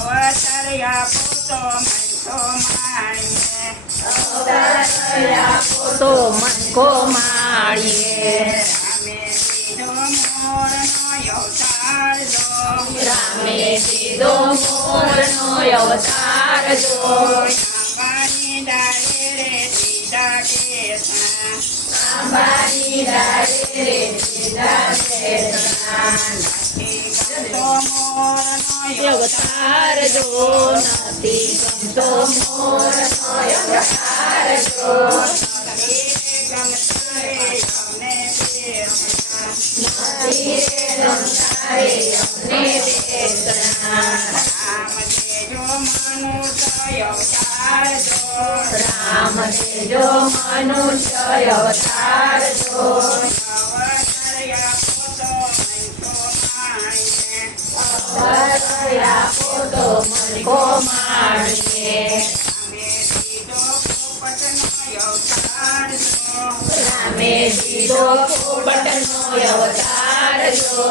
અવતાર્યા પોતો મનકો માણીએ તો મનકો માળીએ રામે દીધો મોરનો અવતાર જો આંબાની ડાળે રે દીધા કેસણા આંબાની ડાળે રે દીધા કેસણા નથી ગમતો મોરનો અવતાર જો નથી ગમતો મોરનો અવતાર જો નથી ગમતા રે અમને કેસણા નથી રે ગમતા રે અમને વેદના રામ દેજો મનુષ્ય અવતાર જો રામ દેજો મનુષ્ય અવતાર જો અવતાર્યા પોતો મનકો માણીએ અવતાર્યા પોતો મનકો માળીએ રામે દીધો પોપટનો અવતાર જો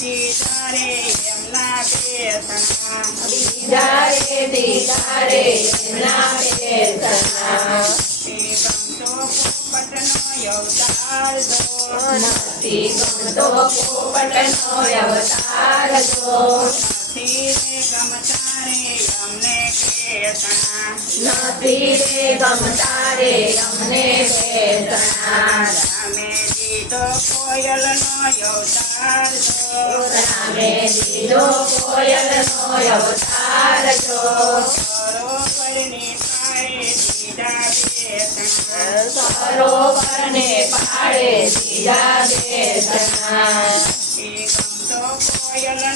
દીધા રે એમના બેસણા દીધા રે એમના વેદના ગમતો પોપટનો અવતાર જો નથી ગમતો પોપટનો અવતાર જો નથી રે ગમતા રે અમને કેસણા નથી રે ગમતા રે અમને વેદના રામે દીધો કોયલનો અવતાર જો રામે દીધો કોયલનો અવતાર જો સરોવરની પાળે દીધા બેસણા સરોવરને પાળે દીધા બેસણા ગમતો કોયલનો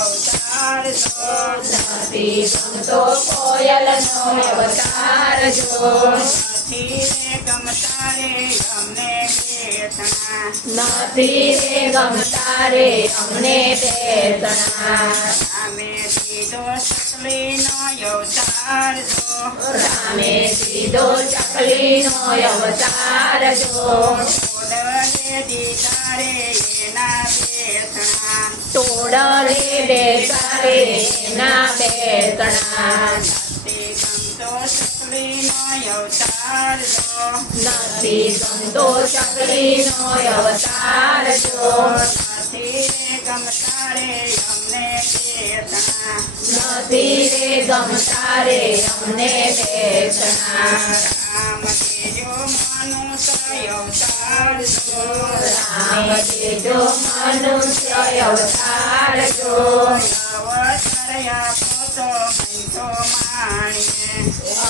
અવતાર જો નથી ગમતો કોયલનો અવતાર જો નથી રે ગમતા રે અમને બેસણા નથી રે ગમતા રે અમને વેદના રામે દીધો સકલીનો અવતાર જો રામે દીધો ચકલીનો અવતાર જો ઓડલે દીધા રે એના બેસણા તોડલે બેસાડે એના બેસણા નથી ગમતો સકલીનો અવતાર જો નથી ગમતો ચકલીનો અવતાર જો નથી રે ગમતા રે અમને બેસણા નથી રે ગમતા રે અમને વેદના રામ દેજો મનુષ્ય અવતાર જો રામ દેજો મનુષ્ય અવતાર જો અવતાર્યા પોતો મનકો માણીએ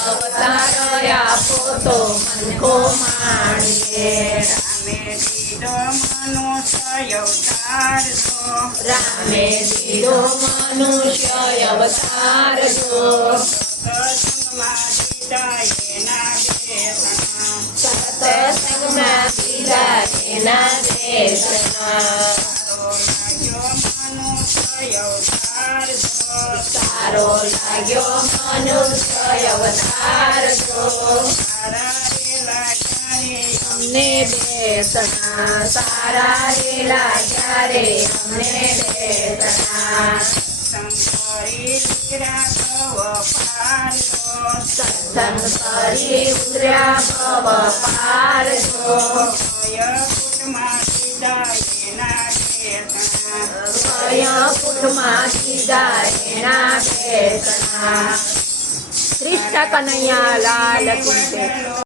અવતાર્યા પોતો મનકો માણીએ રામે દીધો મનુષ્ય અવતાર જો રામે દીધો મનુષ્ય અવતાર જો સત્સંગમાં દીધા એના બેસણા સત્સંગમાં દીધા એના દેશના સારો લાગ્યો મનુષ્ય અવતાર જો સારો લાગ્યો મનુષ્ય અવતાર જો અમને દેશના સારા રે લાગ્યા રે અમને દેશના શંકરી દીકરા ભવ પાર જો સત્સંગ કરી ઉતર્યા ભવ પાર જો કુટમાં દીધા એના બેસણા કુટમાં દીધા એના બેસના કૃષ્ણ કનૈયા લાલ કી જય.